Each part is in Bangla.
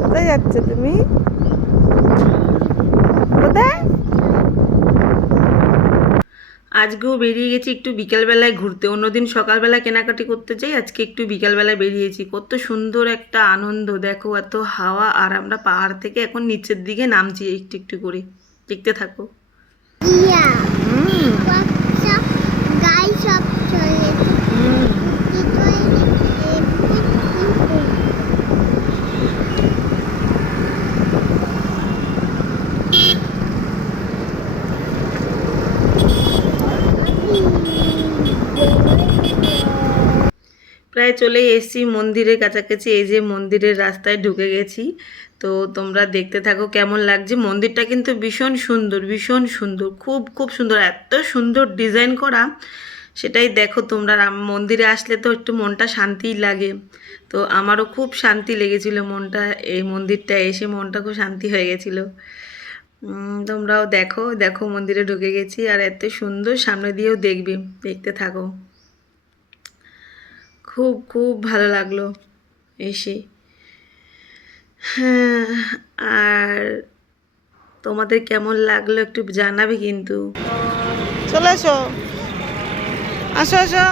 কোথায় যাচ্ছ তুমি? কোথায়? আজকেও বেরিয়ে গেছি একটু বিকালবেলায় ঘুরতে। অন্যদিন সকালবেলা কেনাকাটি করতে যাই, আজকে একটু বিকালবেলায় বেরিয়েছি। কত সুন্দর একটা আনন্দ দেখো, এত হাওয়া। আর আমরা পাহাড় থেকে এখন নিচের দিকে নামছি একটু একটু করে। দেখতে থাকো। প্রায় চলেই এসেছি মন্দিরের কাছাকাছি। এই যে মন্দিরের রাস্তায় ঢুকে গেছি। তো তোমরা দেখতে থাকো কেমন লাগছে। মন্দিরটা কিন্তু ভীষণ সুন্দর, ভীষণ সুন্দর, খুব খুব সুন্দর, এত সুন্দর ডিজাইন করা। সেটাই দেখো তোমরা। মন্দিরে আসলে তো একটু মনটা শান্তিই লাগে। তো আমারও খুব শান্তি লেগেছিল মনটা, এই মন্দিরটা এসে মনটা খুব শান্তি হয়ে গেছিলো। তোমরাও দেখো দেখো, মন্দিরে ঢুকে গেছি আর এত সুন্দর, সামনে দিয়েও দেখবে, দেখতে থাকো। খুব খুব ভালো লাগলো এসে। হ্যাঁ, আর তোমাদের কেমন লাগলো একটু জানাবে কিন্তু। চলে এসো, আসো আসো।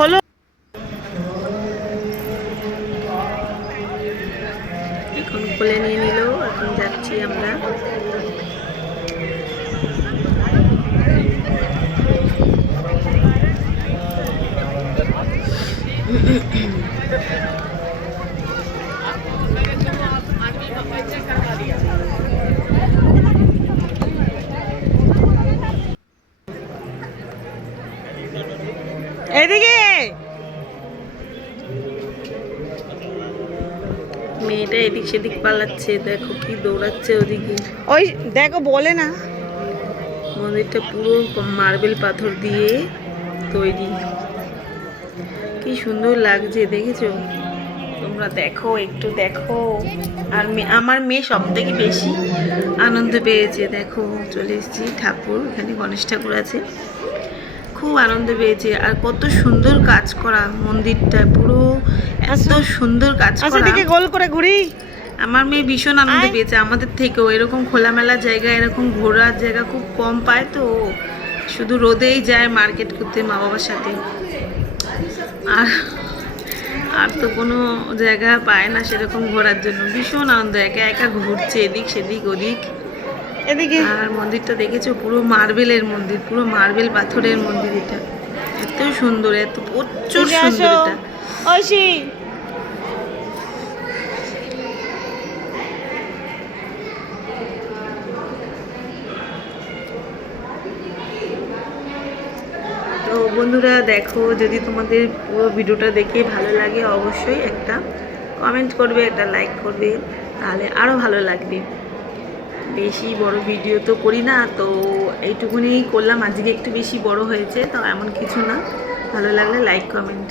খোলো। এখন খুলে নিয়ে নিল, এখন যাচ্ছি আমরা। এদিকে মেয়েটা এদিক সেদিক পালাচ্ছে, দেখো কি দৌড়াচ্ছে ওদিকে। ওই দেখো, বলে না। মন্দিরটা পুরো মার্বেল পাথর দিয়ে তৈরি, কি সুন্দর লাগছে, দেখেছো? তোমরা দেখো, একটু দেখো। আর আমার মেয়ে সব থেকে বেশি আনন্দ পেয়েছে। দেখো চলে এসেছি ঠাকুর, এখানে গণেশ ঠাকুর আছে, খুব আনন্দ পেয়েছে। আর কত সুন্দর কাজ করা মন্দিরটা, পুরো এত সুন্দর কাজ করা। দিকে গোল করে ঘুরি। আমার মেয়ে ভীষণ আনন্দ পেয়েছে, আমাদের থেকেও। এরকম খোলামেলা জায়গা, এরকম ঘোরার জায়গা খুব কম পায়, তো শুধু রোদেই যায় মার্কেট করতে মা বাবার সাথে। আর আর তো কোনো জায়গা পায় না সেরকম ঘোরার জন্য। ভীষণ আনন্দ, একা একা ঘুরছে এদিক সেদিক ওদিক এদিকে। আর মন্দিরটা দেখেছো, পুরো মার্বেলের মন্দির, পুরো মার্বেল পাথরের মন্দির। এটা এত সুন্দর, এত প্রচুর সুন্দর এটা। ঐশী, তো বন্ধুরা দেখো, যদি তোমাদের পুরো ভিডিওটা দেখে ভালো লাগে অবশ্যই একটা কমেন্ট করবে, একটা লাইক করবে, তাহলে আরও ভালো লাগবে। বেশি বড় ভিডিও তো করি না, তো এইটুকুনি করলাম। আজকে একটু বেশি বড় হয়েছে, তো এমন কিছু না। ভালো লাগলে লাইক কমেন্ট।